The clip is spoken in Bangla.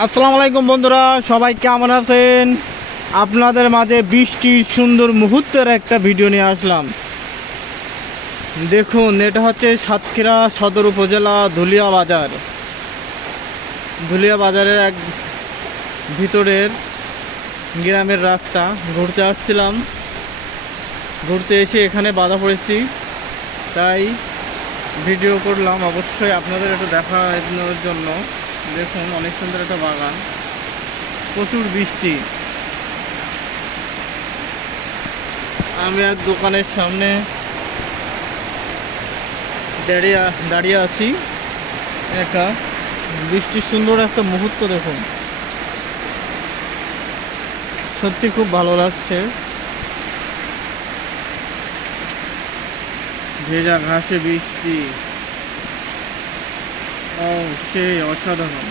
আসসালামু আলাইকুম বন্ধুরা, সবাই কেমন আছেন? আপনাদের মাঝে বৃষ্টির সুন্দর মুহূর্তের একটা ভিডিও নিয়ে আসলাম। দেখুন, এটা হচ্ছে সাতক্ষীরা সদর উপজেলা ধুলিয়া বাজার। ধুলিয়া বাজারের এক ভিতরের গ্রামের রাস্তা ঘুরতে আসছিলাম। ঘুরতে এসে এখানে বাধা পড়েছি, তাই ভিডিও করলাম। অবশ্যই আপনাদের একটু দেখানোর জন্য। দেখুন, অনেক সুন্দর একটা বাগান, প্রচুর বৃষ্টি। আমি এক দোকানের সামনে দাঁড়িয়ে আছি একা। বৃষ্টির সুন্দর একটা মুহূর্ত দেখুন, সত্যি খুব ভালো লাগছে। ভেজা ঘাসে বৃষ্টি, ও সেই অসাধারণ।